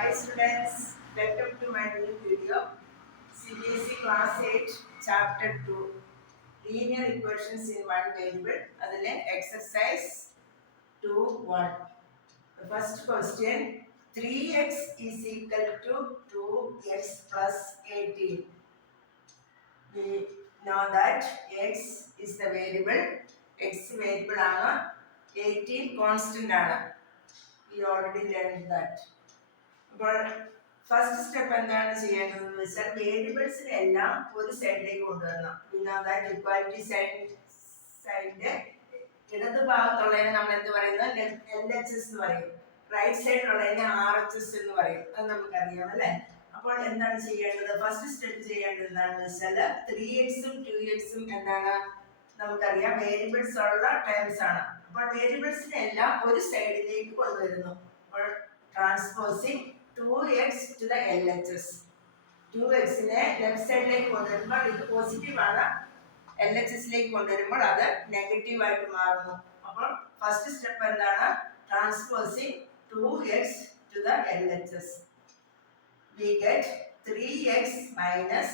Hi students, welcome to my new video. CBSE Class 8 Chapter 2 Linear Equations in One Variable. അതിലെ exercise 2.1. The first question, 3x is equal to 2x plus 18. We know that x is the variable. X variable ആണ്, 18 constant ആണ്. We already learned that. അപ്പോൾ first step എന്താണ് ചെയ്യേണ്ടതെന്ന് വെച്ചാൽ വേരിയബിൾസിനെ എല്ലാം ഒരു സൈഡിലേക്ക് കൊണ്ടുവരണം. പിന്നെ അതായത് ഇക്വാലിറ്റി സൈഡിന്റെ ഇടത് ഭാഗത്തുള്ളതിനെ നമ്മൾ എന്ത് പറയുന്നത് LHS എന്ന് പറയും, റൈറ്റ് സൈഡിലുള്ളതിനെ RHS എന്ന് പറയും. അത് നമുക്കറിയാം അല്ലേ? അപ്പോൾ എന്താണ് ചെയ്യേണ്ടത്? ഫസ്റ്റ് സ്റ്റെപ്പ് ചെയ്യേണ്ടത് എന്താണെന്ന് വെച്ചാൽ 3xഉം 2xഉം എന്താണ് നമുക്കറിയാം, വേരിയബിൾസ് ഉള്ള ടേംസ് ആണ്. അപ്പോൾ വേരിയബിൾസിനെ എല്ലാം ഒരു സൈഡിലേക്ക് കൊണ്ടുവരുന്നു. അപ്പോൾ transposing 2x to the LHS. 2xനെ ലെഫ്റ്റ് സൈഡിലേക്ക് കൊണ്ടുവരുമ്പോൾ ഇത് പോസിറ്റീവ് ആണ്, LHSലേക്ക് കൊണ്ടുവരുമ്പോൾ അത് നെഗറ്റീവ് ആയിട്ട് മാറുന്നു. അപ്പോൾ ഫസ്റ്റ് സ്റ്റെപ്പ് എന്താണ്? Transposing 2x to the LHS. We get 3x minus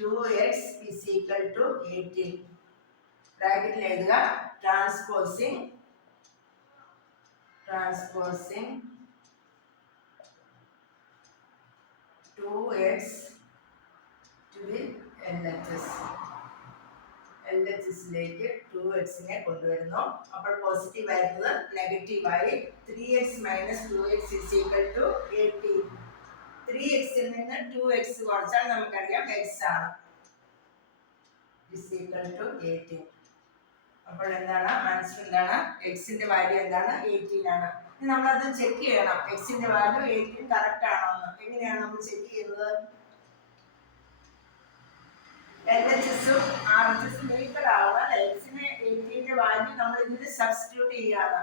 2x is equal to 18. ബ്രാക്കറ്റിൽ എഴുതുക transposing 2x to the LHS. LHSലേക്ക് 2xനെ കൊണ്ടുവരുന്നു. അപ്പോൾ പോസിറ്റീവ് ആയിരുന്നത് നെഗറ്റീവ് ആയി. 3x minus 2x is equal to 18. 3xൽ നിന്ന് 2x കുറച്ചാൽ നമുക്കറിയാം x ആണ്. is equal to 18. അപ്പോൾ എന്താണ് ആൻസർ? എന്താണ്? എക്സിന്റെ വാല്യൂ എന്താണ്? 18 ആണ്. ഇനി നമ്മളത് ചെക്ക് ചെയ്യണം, എക്സിന്റെ വാല്യൂ 18 കറക്റ്റ് ആണോ എന്ന്. എങ്ങനെയാണ് നമ്മൾ ചെക്ക് ചെയ്യുന്നത്? LHSഉം RHSഉം ഈക്വൽ ആവണം. എക്സിന് 18ന്റെ വാല്യൂ നമ്മൾ ഇതിൽ സബ്സ്റ്റിറ്റ്യൂട്ട് ചെയ്യാണ്.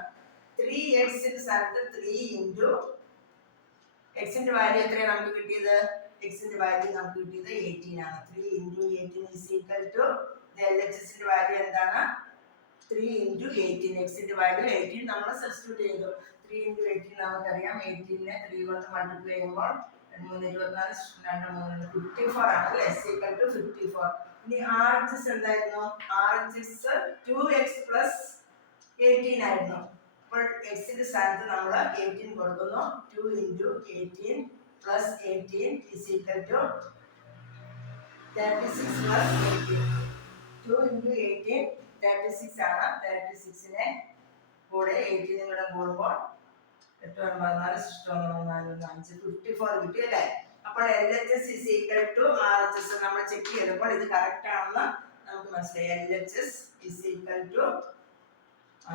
3xന്റെ സ്ഥാനത്ത് 3 ഇൻറ്റു എക്സിന്റെ വാല്യൂ എത്രയാണ് നമുക്ക് കിട്ടിയത്? എക്സിന്റെ വാല്യൂ നമുക്ക് കിട്ടിയത് 18 ആണ്. 3 ഇൻറ്റു 18 is equal to LHSന്റെ വാല്യൂ എന്താണ്? 3 ഇൻറ്റു 18. എക്സിന്റെ വാല്യൂ 18 നമ്മൾ സബ്സ്റ്റിറ്റ്യൂട്ട് ചെയ്തു. 3 ഇൻറ്റു 18 നമുക്കറിയാം, 18നെ 3 കൊണ്ട് മൾട്ടിപ്ലൈ ചെയ്യുമ്പോൾ 3 24 54 ആണ്. S equal to 54. ഇനി RHS എന്തായിരുന്നു? RHS 2x പ്ലസ് 18 ആയിരുന്നു. അപ്പോൾ എക്സിന്റെ സ്ഥാനത്ത് നമ്മൾ 18 കൊടുക്കുന്നു. 2 into 18 plus 18 is equal to 36 plus 18. 2 into 18 36 ആണ്. 36നെ കൂടെ 18 കൂടെ കൂടുമ്പോൾ 8 9 4 5 54 കിട്ടി അല്ലേ? അപ്പോൾ LHS is equal to RHS നമ്മൾ ചെക്ക് ചെയ്തപ്പോൾ ഇത് കറക്റ്റ് ആണെന്ന് നമുക്ക് മനസ്സിലായി. LHS is equal to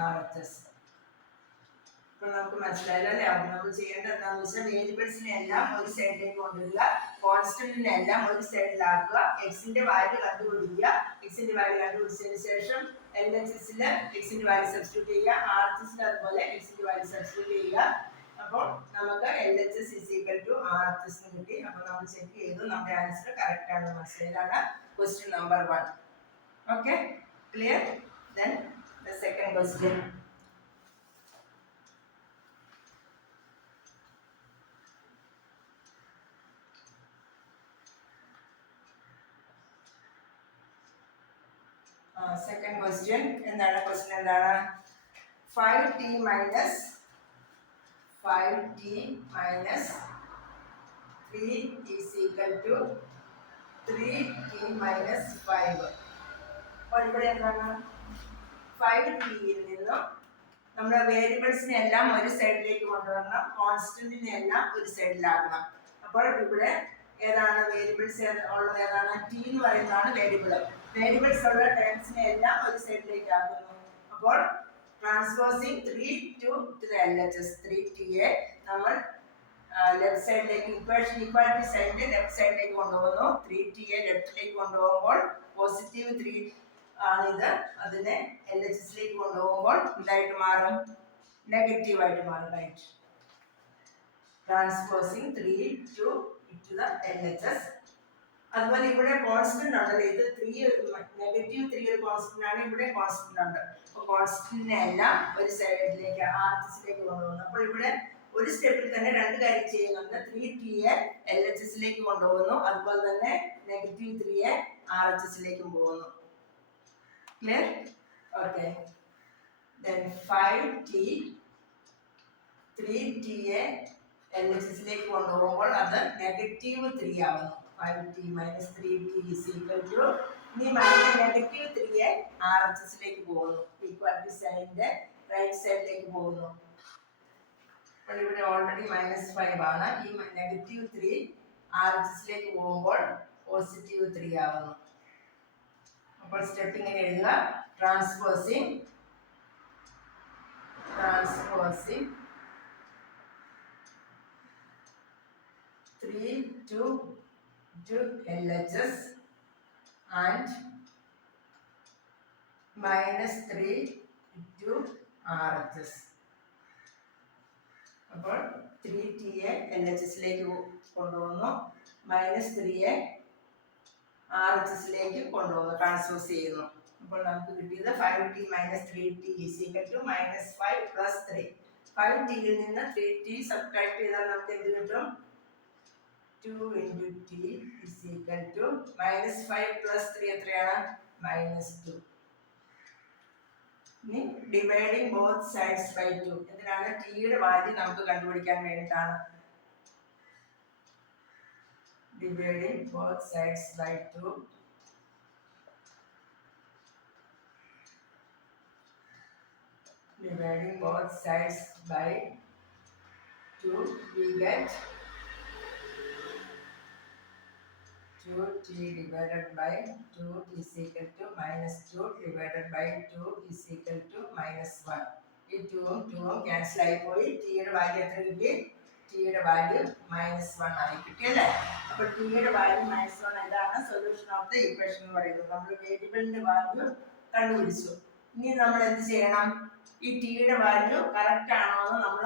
RHS. ഇപ്പോൾ നമുക്ക് മനസ്സിലായല്ലോ അല്ലേ? അപ്പോൾ നമ്മൾ ചെയ്യേണ്ടത് എന്താണെന്ന് വെച്ചാൽ വേരിയബിൾസിനെ എല്ലാം ഒരു സൈഡിലേക്ക് കൊണ്ടുവരിക, കോൺസ്റ്റന്റിനെ എല്ലാം ഒരു സൈഡിലാക്കുക, എക്സിന്റെ വാല്യൂ കണ്ടുപിടിക്കുക. എക്സിന്റെ വാല്യൂ കണ്ടുപിടിച്ചതിന് ശേഷം LHSൽ എക്സിന്റെ വാല്യൂ സബ്സ്റ്റിറ്റ്യൂട്ട് ചെയ്യുക, RHSൽ അതുപോലെ എക്സിന്റെ വാല്യൂ സബ്സ്റ്റിറ്റ്യൂട്ട് ചെയ്യുക. അപ്പോൾ നമുക്ക് LHS is equal to RHS എന്ന് കിട്ടി. അപ്പോൾ നമ്മൾ ചെക്ക് ചെയ്തു, നമ്മുടെ ആൻസർ കറക്റ്റ് ആണെന്ന് മനസ്സിലായതാണ് question number 1. Okay, clear? Then the second question. Second question എന്താണ്? ക്വസ്റ്റ്യൻ എന്താണ്? 5t minus 3 is equal to 3t minus 5. അപ്പോൾ ഇവിടെ എന്താണ്? 5tയിൽ നിന്നും നമ്മുടെ വേരിയബിൾസിനെ എല്ലാം ഒരു സൈഡിലേക്ക് കൊണ്ടുവരണം, കോൺസ്റ്റന്റിനെ എല്ലാം ഒരു സൈഡിലാക്കണം. അപ്പോൾ ഇവിടെ ഏതാണ് വേരിയബിൾസ് ഉള്ളത്? ഏതാണ്? t എന്ന് പറയുന്നതാണ് വേരിയബിൾ. വേരിയബിൾസ് ഉള്ള ടേംസിനെ എല്ലാം ഒരു സൈഡിലേക്ക് ആക്കുന്നു. അപ്പോൾ ട്രാൻസ്പോസിങ് 3 to the LHS. 3tയെ നമ്മൾ ലെഫ്റ്റ് സൈഡിലേക്ക്, ഇക്വാലിറ്റി സൈഡിന്റെ ലെഫ്റ്റ് സൈഡിലേക്ക് കൊണ്ടുപോകുന്നു. 3tയെ ലെഫ്റ്റിലേക്ക് കൊണ്ടുപോകുമ്പോൾ പോസിറ്റീവ് 3 ആണിത്, അതിനെ LHSലേക്ക് കൊണ്ടുപോകുമ്പോൾ ഇതായിട്ട് മാറും, നെഗറ്റീവ് ആയിട്ട് മാറും. Right. Transposing 3 to the LHS. അതുപോലെ ഇവിടെ കോൺസ്റ്റന്റ് ഉണ്ടല്ലോ, ഇത് 3 നെഗറ്റീവ് 3 ഒരു കോൺസ്റ്റന്റ് ആണ്, ഇവിടെ കോൺസ്റ്റന്റ് ഉണ്ട്. അപ്പോൾ കോൺസ്റ്റന്റിനെ എല്ലാം ഒരു സൈഡിലേക്ക് RHSലേക്ക് കൊണ്ടുപോകുന്നു. അപ്പോൾ ഇവിടെ ഒരു സ്റ്റെപ്പിൽ തന്നെ രണ്ട് കാര്യം ചെയ്യുന്നുണ്ട്. 3t LHSലേക്ക് കൊണ്ടുപോകുന്നു, അതുപോലെ തന്നെ -3 RHSലേക്കും പോകുന്നു. Clear? Okay. Then 5t 3t LHSലേക്ക് കൊണ്ടുപോകുമ്പോൾ അത് -3 ആവുന്നു. 5t - 3t ഇനി -3 RHSലേക്ക് പോകുന്നു. ഈക്വാലിറ്റി സൈനിന്റെ റൈറ്റ് സൈഡിലേക്ക് പോകുന്നു. അപ്പോൾ ഇവിടെ ഓൾറെഡി -5 ആണ്. ഈ -3 RHSലേക്ക് പോകുമ്പോൾ +3 ആവുന്നു. അപ്പോൾ സ്റ്റെപ്പ് ഇങ്ങനെ എഴുതുക. Transposing 3 to LHS and -3 to RHS. അപ്പോൾ 3t LHSലേക്ക് കൊണ്ടുപോകുന്നു, -3 RHSലേക്ക് കൊണ്ടുപോകുന്നു, ട്രാൻസ്പോസ് ചെയ്യുന്നു. അപ്പോൾ നമുക്ക് കിട്ടിയത് 5t - 3t -5 + 3. 5t യിൽ നിന്ന് 3t സബ്ട്രാക്ട് ചെയ്താൽ നമുക്ക് എന്ത് കിട്ടും? 2 × t -5 + 3 എത്രയാണ്? -2. ഇനി ഡിവൈഡിങ് ബോത്ത് സൈഡ്സ് ബൈ 2. എന്തിനാണ്? t യുടെ വാല്യൂ നമുക്ക് കണ്ടുപിടിക്കാൻ വേണ്ടിയിട്ടാണ്. Dividing both sides by 2. Dividing both sides by 2, we get 2t divided by 2 is equal to -2 divided by 2 is equal to -1. ഈ 2 ക്യാൻസൽ ആയി പോയി. t യുടെ വാല്യൂ എത്ര കിട്ടി? t യുടെ വാല്യൂ -1 ആയി കിട്ടി അല്ലേ? അപ്പോൾ t യുടെ വാല്യൂ -1 എന്താണ് സൊല്യൂഷൻ ഓഫ് ദ ഇക്വേഷൻ എന്ന് പറയുന്നത്. നമ്മൾ വേരിയബിളിന്റെ വാല്യൂ കണ്ടുപിടിച്ചു. ഇനി നമ്മൾ എന്ത് ചെയ്യണം? ഈ t യുടെ വാല്യൂ കറക്റ്റ് ആണോ എന്ന് നമ്മൾ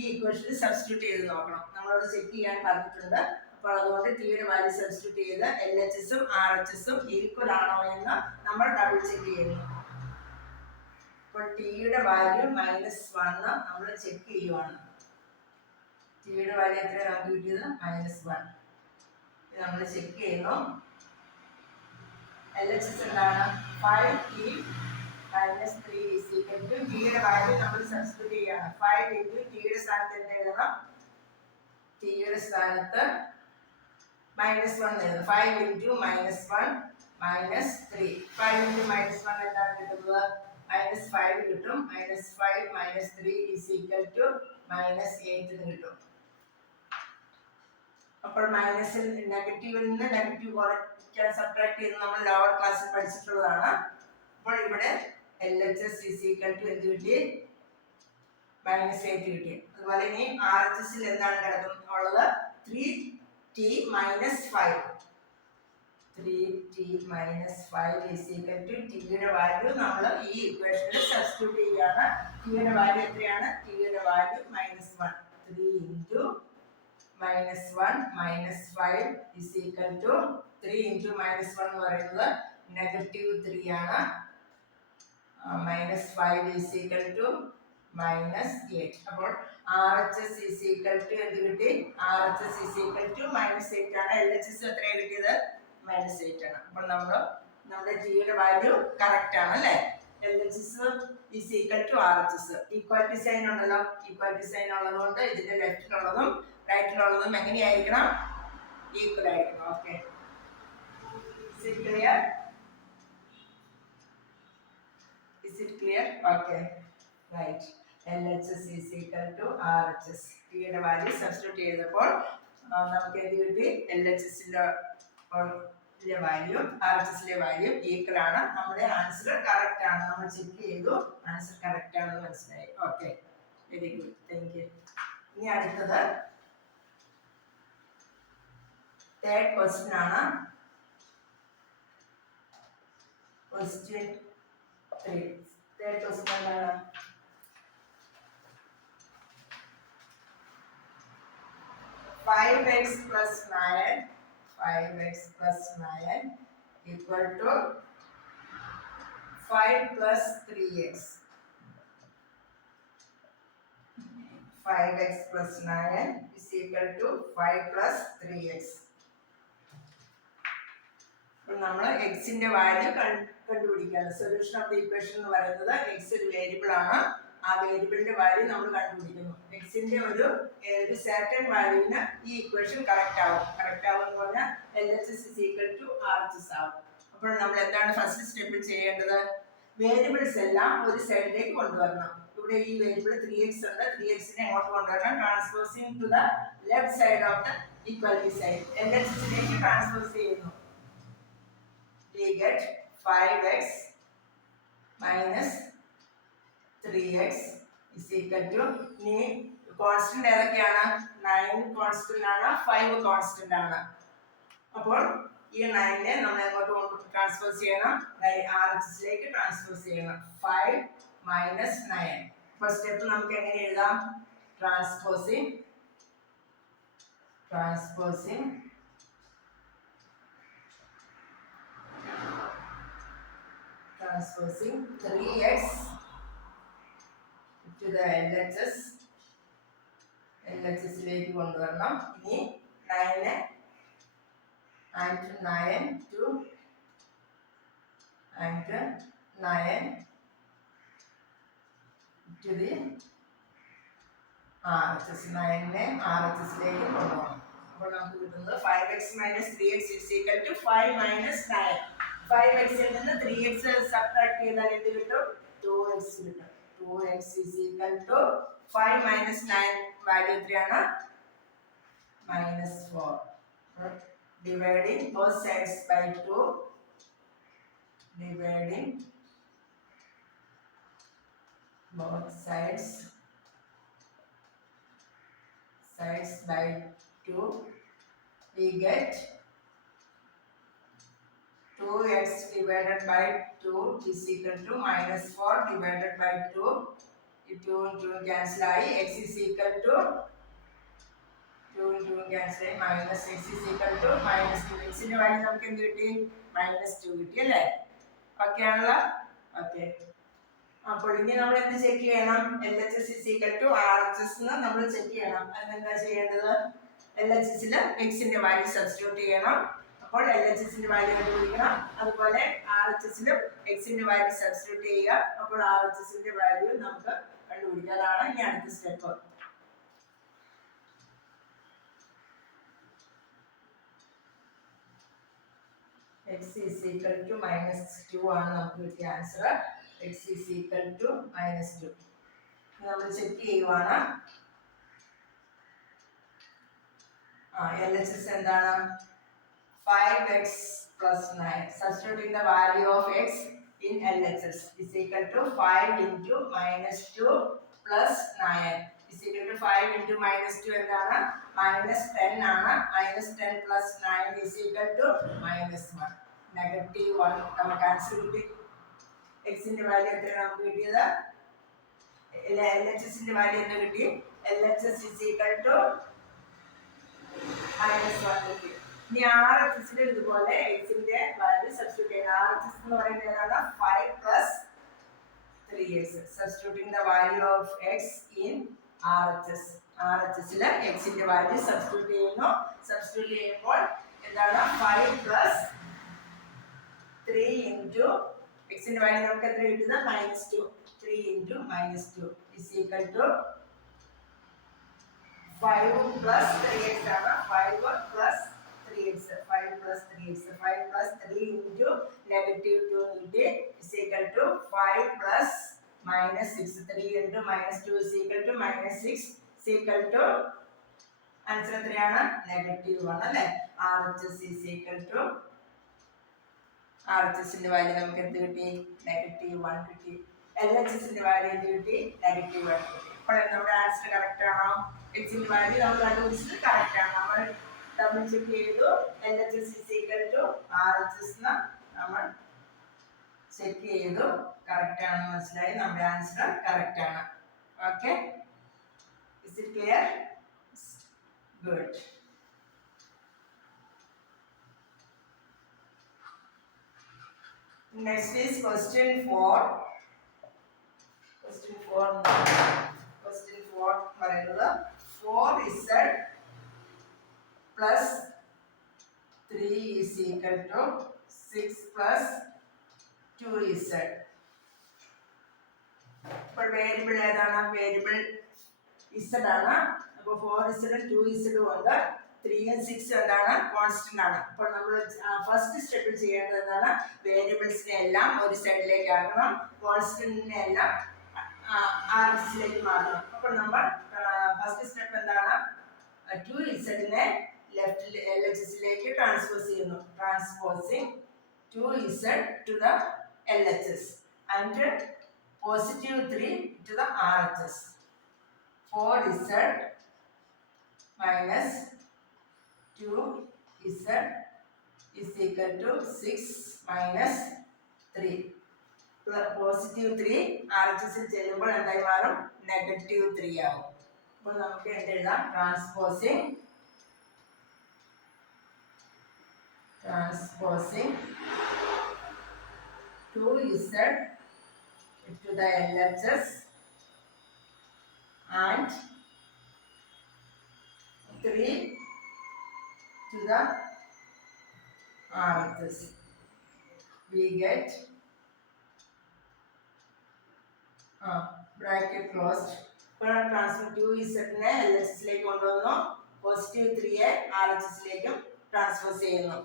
ഈ ഇക്വേഷനിൽ സബ്സ്റ്റിറ്റ്യൂട്ട് ചെയ്ത് നോക്കണം. നമ്മളോട് ചെക്ക് ചെയ്യാൻ പറഞ്ഞിട്ടുണ്ട്. അപ്പോൾ അതുകൊണ്ട് t യുടെ വാല്യൂ സബ്സ്റ്റിറ്റ്യൂട്ട് ചെയ്ത് LHSഉം RHSഉം ഈക്വൽ ആണോ എന്ന് നമ്മൾ ഡബിൾ ചെക്ക് ചെയ്യുന്നു. അപ്പോൾ t യുടെ വാല്യൂ -1 നമ്മൾ ചെക്ക് ചെയ്യുവാണ്. t യുടെ വാല്യൂ എത്രയാണ് നമുക്ക് കിട്ടിയത്? -1. നമ്മൾ ചെക്ക് ചെയ്യുന്നു. LHS എന്താണ്? 5t -3 is equal to t യുടെ വാല്യൂ നമ്മൾ സബ്സ്റ്റിറ്റ്യൂട്ട് ചെയ്യാണ്. 5 × t യുടെ സ്ഥാനത്ത് എന്ത് എഴുതണം? t യുടെ സ്ഥാനത്ത് -1 എഴുതണം. 5 × -1 -3. 5 × -1 എന്താണ് കിട്ടുന്നത്? -5 കിട്ടും. -5 - 3 is equal to -8 എന്ന് കിട്ടും. അപ്പോൾ നെഗറ്റീവിൽ നിന്ന് നെഗറ്റീവ് കുറയ്ക്കാൻ സബ്ട്രാക്ട് ചെയ്ത് നമ്മൾ ലോവർ ക്ലാസ്സിൽ പഠിച്ചിട്ടുള്ളതാണ്. അപ്പോൾ ഇവിടെ LHS is equal to എന്ത് കിട്ടി? -8 കിട്ടി. അതുപോലെ ഇനി RHSൽ എന്താണ് കിടക്കുന്നത്? 3t - 5. 3t - 5 is equal to t യുടെ വാല്യൂ നമ്മൾ ഈ ഇക്വേഷനിൽ സബ്സ്റ്റിറ്റ്യൂട്ട് ചെയ്യാണ്. t യുടെ വാല്യൂ എത്രയാണ്? t യുടെ വാല്യൂ -1. 3 × -1 -5 is equal to 3 × -1 എന്ന് പറയുന്നത് -3 ആണ്. -5 is equal to -8. അപ്പോൾ RHS is equal to എന്ത് കിട്ടി? RHS is equal to -8 ആണ്. LHS എത്രയാണ് കിട്ടിയത്? -8 ആണ്. അപ്പോൾ നമ്മുടെ t യുടെ വാല്യൂ കറക്റ്റ് ആണ് അല്ലേ? LHS is equal to RHS. Equality sign ഉണ്ടല്ലോ. ഈക്വാലിറ്റി സൈൻ ഉള്ളതുകൊണ്ട് ഇതിന്റെ ലെഫ്റ്റിലുള്ളതും റൈറ്റിലുള്ളതും എങ്ങനെയായിരിക്കണം? ഈക്വൽ ആയിരിക്കണം. Okay, is it clear? Is it clear? Okay, right. LHS is equal to RHS. t യുടെ വാല്യൂ സബ്സ്റ്റിറ്റ്യൂട്ട് ചെയ്തപ്പോൾ നമുക്ക് എന്ത് കിട്ടി? LHSന്റെ വാല്യൂ RHSലെ വാല്യൂ ഈക്വൽ ആണ്. നമ്മുടെ ആൻസർ കറക്റ്റ് ആണ്. നമ്മൾ ചെക്ക് ചെയ്തു, ആൻസർ കറക്റ്റ് ആണെന്ന് മനസ്സിലായി. Okay, very good, thank you. ഇനി അടുത്തത് തേർഡ് ക്വസ്റ്റ്യൻ ആണ്. ക്വസ്റ്റ്യൻ 3. തേർഡ് ക്വസ്റ്റ്യൻ എന്താണ്? 5x plus 9 equal to 5 plus 3x. 5x plus 9 is equal to 5 plus 3x. അപ്പോൾ നമ്മൾ എക്സിന്റെ വാല്യൂ കണ്ടുപിടിക്കുകയാണ്. സൊല്യൂഷൻ ഓഫ് ദി ഇക്വേഷൻ എന്ന് പറയുന്നത് എക്സ് ഒരു വേരിയബിൾ ആണ്. ആ വേരിയബിളിന്റെ വാല്യൂ നമ്മൾ കണ്ടുപിടിക്കുന്നു. എക്സിന്റെ ഒരു സർട്ടൻ വാല്യൂവിന് ഈ ഇക്വേഷൻ കറക്റ്റ് ആവും. കറക്റ്റ് ആവും എന്ന് പറഞ്ഞാൽ LHS is equal to RHS ആവും. അപ്പോൾ നമ്മൾ എന്താണ് ഫസ്റ്റ് സ്റ്റെപ്പിൽ ചെയ്യേണ്ടത്? വേരിയബിൾസ് എല്ലാം ഒരു സൈഡിലേക്ക് കൊണ്ടുവരണം. ഇവിടെ ഈ വേരിയബിൾ 3x ഉണ്ട്. 3x നെ എങ്ങോട്ട് കൊണ്ടുവരണം? Transposing to the left side of the equality side. LHS ലേക്ക് ട്രാൻസ്പോസ് ചെയ്യുന്നു. We get 5x minus 3x is equal to, ഇനി കോൺസ്റ്റന്റ് ഏതൊക്കെയാണ്? 9 കോൺസ്റ്റന്റ് ആണ്, 5 കോൺസ്റ്റന്റ് ആണ്. അപ്പോൾ ഈ 9നെ നമ്മൾ എങ്ങോട്ട് ട്രാൻസ്ഫർ ചെയ്യണം? RHS ലേക്ക് ട്രാൻസ്ഫർ ചെയ്യണം. 5 minus 9. ഫസ്റ്റ് സ്റ്റെപ്പ് നമുക്ക് എങ്ങനെ എഴുതാം? ട്രാൻസ്പോസിംഗ് 3x to the LHS ലേക്ക് കൊണ്ടുവരണം. ഇനി 9 and 9 to the RHS. 9നെ RHS ലേക്ക് കൊണ്ടുപോകണം. അപ്പോൾ നമുക്ക് കിട്ടുന്നത് 5x minus 3x is equal to 5 minus 9. 5x ൽ നിന്ന് 3x സബ്ട്രാക്ട് ചെയ്താൽ എന്ത് കിട്ടും? 2x കിട്ടും. 2x is equal to 5 minus 9 value എത്രയാണ്? -4. Dividing both sides by 2. Dividing both sides by 2, we get 2x divided by 2 is equal to -4 divided by 2. 2 and 2 cancel ആയി. X is equal to 2 and 2 cancel ആയി. minus x is equal to -2. x ന്റെ value നമുക്ക് എന്ത് കിട്ടി? -2 കിട്ടി അല്ലേ? Okay ആണല്ലോ? Okay. അപ്പോൾ ഇനി നമ്മൾ എന്ത് ചെക്ക് ചെയ്യണം? LHS is equal to RHS എന്ന് നമ്മൾ ചെക്ക് ചെയ്യണം. അതിനെന്താ ചെയ്യേണ്ടത്? LHS ൽ x ന്റെ വാല്യൂ സബ്സ്റ്റിറ്റ്യൂട്ട് ചെയ്യണം. അപ്പോൾ LHS ന്റെ വാല്യൂ കണ്ടുപിടിക്കണം. അതുപോലെ RHS ലും x ന്റെ വാല്യൂ സബ്സ്റ്റിറ്റ്യൂട്ട് ചെയ്യുക. അപ്പോൾ RHS ന്റെ വാല്യൂ നമുക്ക് കണ്ടുപിടിക്കാം. അതാണ് ഇനി അടുത്ത step. x is equal to -2 ആണ് നമുക്ക് കിട്ടിയ answer. x is equal to -2. നമ്മൾ ചെക്ക് ചെയ്യുവാണ്. LHS എന്താണ്? 5x plus 9. Substituting the value of x in LHS is equal to 5 into -2 plus 9 is equal to 5 into -2 എന്താണ്? -10 ആണ്. -10 plus 9 is equal to -1. -1 നമുക്ക് answer കിട്ടി. x ന്റെ value എത്രയാണ് നമുക്ക് കിട്ടിയത്? LHS ന്റെ വാല്യൂ എന്താ കിട്ടി? LHS is equal to -1 കിട്ടി. ഇനി RHS ൽ ഇതുപോലെ x ന്റെ വാല്യൂ സബ്സ്റ്റിറ്റ്യൂട്ട് ചെയ്യണം. RHS എന്ന് പറയുന്നത് ഏതാണ്? 5 plus 3x. Substituting the value of x in RHS. RHS ൽ x ന്റെ വാല്യൂ സബ്സ്റ്റിറ്റ്യൂട്ട് ചെയ്യുന്നു. സബ്സ്റ്റിറ്റ്യൂട്ട് ചെയ്യുമ്പോൾ എന്താണ്? 5 plus 3 into x ന്റെ വാല്യൂ നമുക്ക് എത്ര കിട്ടുന്നത്? -2. 3 into -2 is equal to 5 plus 3x ആണ്. 5 plus 3x. 5 plus 3x. 5 plus 3 into -2 is equal to 5 plus -6. 3 into -2 is equal to -6 is equal to answer എത്രയാണ്? -1 അല്ലേ? RHS is equal to RHS ന്റെ value നമുക്ക് എന്ത് കിട്ടി? -1 കിട്ടി. LHS ന്റെ value എന്ത് കിട്ടി? -1 കിട്ടി. അപ്പോൾ നമ്മുടെ ആൻസർ കറക്റ്റ് ആണോ? x ന്റെ വാല്യൂ നമ്മൾ കണ്ടുപിടിച്ചത് കറക്റ്റ് ആണ്. നമ്മൾ ഡബിൾ ചെക്ക് ചെയ്തു. LHS is equal to RHS എന്ന് നമ്മൾ ചെക്ക് ചെയ്തു. കറക്റ്റ് ആണെന്ന് മനസ്സിലായി. നമ്മുടെ ആൻസർ കറക്റ്റ് ആണ്. Okay, is it clear? Good. Next is question 4. Question 4 പറയുന്നത് equal to 6 plus 2z. അപ്പോൾ വേരിയബിൾ ഏതാണ്? വേരിയബിൾ z ആണ്. അപ്പോൾ 4z 2z കൊണ്ട് 3 6 എന്താണ്? കോൺസ്റ്റന്റ് ആണ്. അപ്പോൾ നമ്മൾ ഫസ്റ്റ് സ്റ്റെപ്പിൽ ചെയ്യേണ്ടത് എന്താണ്? വേരിയബിൾസിനെ എല്ലാം ഒരു സൈഡിലേക്ക് ആക്കണം, കോൺസ്റ്റന്റിനെ എല്ലാം RHSലേക്ക് മാറ്റണം. അപ്പോൾ നമ്മൾ ഫസ്റ്റ് സ്റ്റെപ്പ് എന്താണ്? 2z ലെഫ്റ്റ് LHSലേക്ക് ട്രാൻസ്ഫർ ചെയ്യുന്നു. Transposing 2z to the LHS and positive 3 to the RHS. 4z minus 2z is equal to 6 minus 3. Positive 3 RHSൽ ചെല്ലുമ്പോൾ എന്തായി മാറും? നെഗറ്റീവ് 3 ആവും. അപ്പോൾ നമുക്ക് എന്തെഴുതാം? Transposing 2z to the LHS and 3 to the RHS. We get bracket closed. ഇപ്പോൾ transfer 2z നെ LHSലേക്ക് കൊണ്ടുവന്നു, പോസിറ്റീവ് 3 RHSലേക്കും ട്രാൻസ്ഫർ ചെയ്യുന്നു.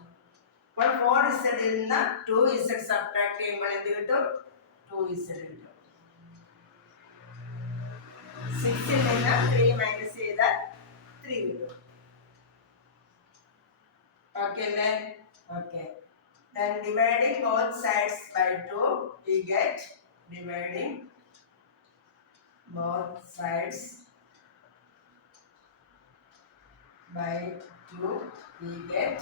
അപ്പോൾ 4z ൽ നിന്ന് 2z സബ്ട്രാക്ട് ചെയ്യുമ്പോൾ എന്ത് കിട്ടും? 2z കിട്ടും. 6 ൽ നിന്ന് 3 മൈനസ് ചെയ്താൽ 3 കിട്ടും. ഓക്കെ അല്ലേ? Okay. Then dividing both sides by 2 we get dividing both sides by 2 we get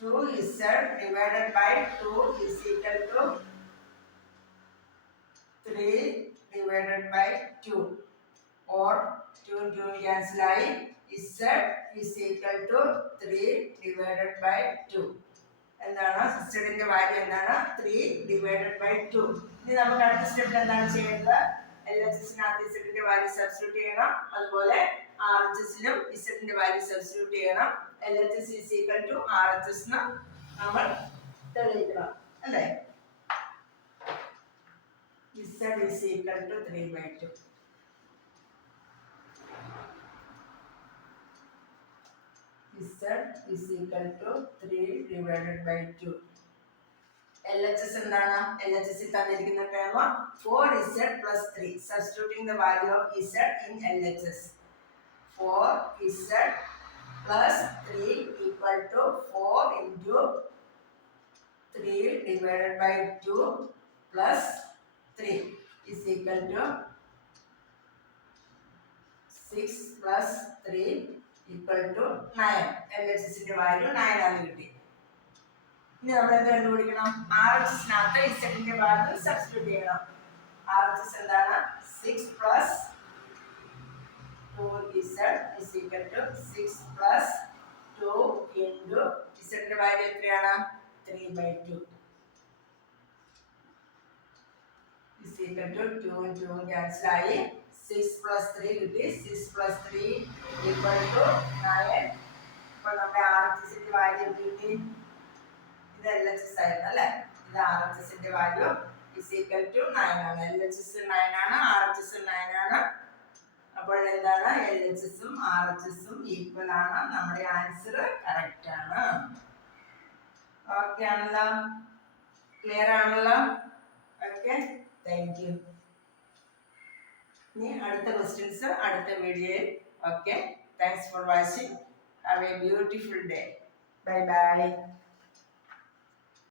2z divided by 2 is equal to 3 divided by 2 or 2 cancel I. Z is equal to 3 divided by 2. എന്താണ്? സിസ്റ്ററിന്റെ value എന്താണ്? 3 divided by 2. ഇനി നമുക്ക് അടുത്ത സ്റ്റെപ്പിൽ എന്താണ് ചെയ്യേണ്ടത്? LHSനകത്ത് ഇസഡിന്റെ value substitute ചെയ്യണം, അതുപോലെ RHSലും ഇസഡിന്റെ വാല്യൂ സബ്സ്റ്റിറ്റ്യൂട്ട് ചെയ്യണം. LHS is equal to RHS ന്ന് നമ്മൾ തെളിയിക്കണം അല്ലേ? Z is equal to 3/2. Z is equal to 3 divided by 2. LHS എന്താണ്? LHS തന്നിരിക്കുന്ന term 4z plus 3. Substituting the value of z in LHS. 4z plus 3 equal to 4 into 3 divided by 2 plus 3 is equal to 6 plus 3 equal to 9. LHSന്റെ value 9 ആണ് കിട്ടി. ഇനി നമ്മൾ എന്ത് കണ്ടുപിടിക്കണം? RHSനകത്ത് ഇസഡിന്റെ value substitute ചെയ്യണം. RHS എന്താണ്? 6 plus 2z is equal to 6 plus 2 into ഇസഡിന്റെ value എത്രയാണ്? 3/2 is equal to 2 2 cancel ആയി. 6 plus 3 കിട്ടി. 6 plus 3 equal to 9. അപ്പോൾ നമ്മുടെ RHSന്റെ വാല്യൂ കിട്ടി. ഇത് LHS ആയിരുന്നു അല്ലേ? ഇത് RHSന്റെ വാല്യൂ is equal to 9 ആണ്. LHS 9 ആണ്, RHS 9 ആണ്. അപ്പോൾ എന്താണ്? LHSഉം RHSഉം ഈക്വൽ ആണ്. നമ്മുടെ ആൻസർ കറക്റ്റ് ആണ്. ഓക്കെ ആണല്ലോ? ക്ലിയർ ആണല്ലോ? Okay, thank you. ഇനി അടുത്ത ക്വസ്റ്റ്യൻസ് അടുത്ത വീഡിയോയിൽ. Okay, thanks for watching. Have A beautiful day. Bye bye.